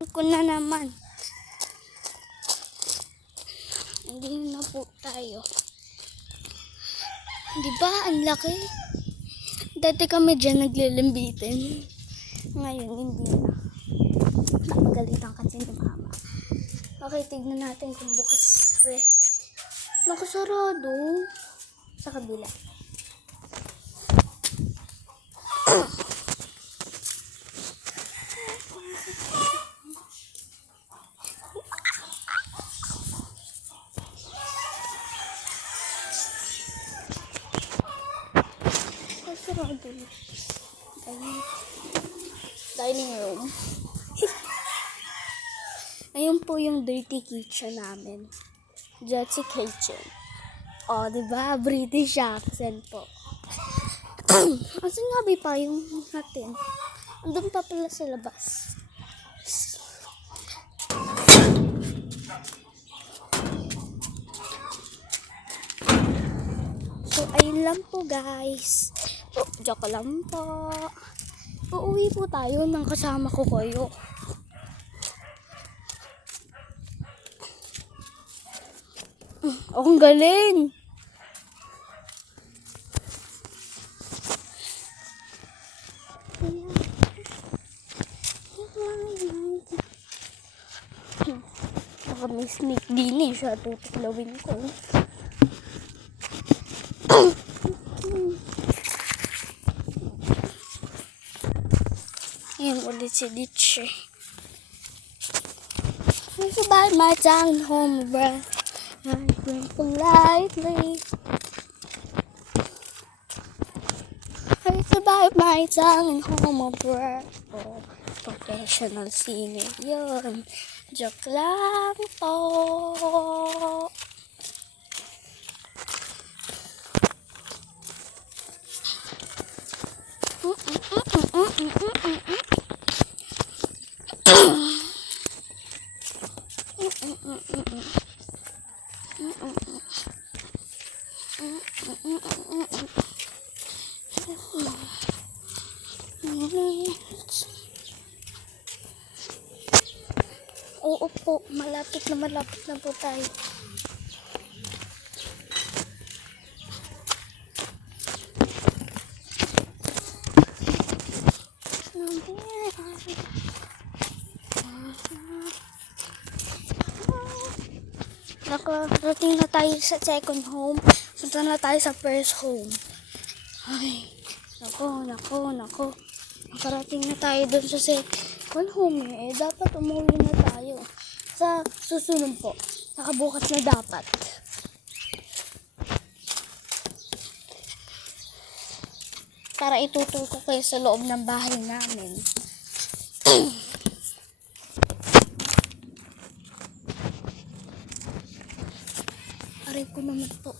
Ko na naman. Hindi na po tayo. Di ba? Ang laki. Dati kami dyan naglilimbitin. Ngayon, hindi na. Napagalitan kasi ni mama. Okay, tignan natin kung bukas. Nakasarado. Sa kabila. Sarado. Dining room. Ayun po yung dirty kitchen namin. Dirty kitchen. O, diba? British accent po. Asan nga ba pa yung natin? Andun pa pala sa labas. So, ayun lang po guys. Joke lang po. Uuwi po tayo nang kasama ko kayo. Ang galing! Baka may snake din siya. Tutuklawin ko. Ayan ulit si Ditch. I survive my tongue home breath. I breathe politely. I survive my tongue home breath. Oh, professional singer yun. Joke lang po. Oo po, malapit na po tayo. Nakarating na tayo sa second home. Punta na tayo sa first home. Ay, nako. Nakarating na tayo dun sa second home eh. Dapat umuwi na tayo. Sa susunod po. Nakabukas na dapat. Para itutol ko kayo sa loob ng bahay namin. Aray ko naman po.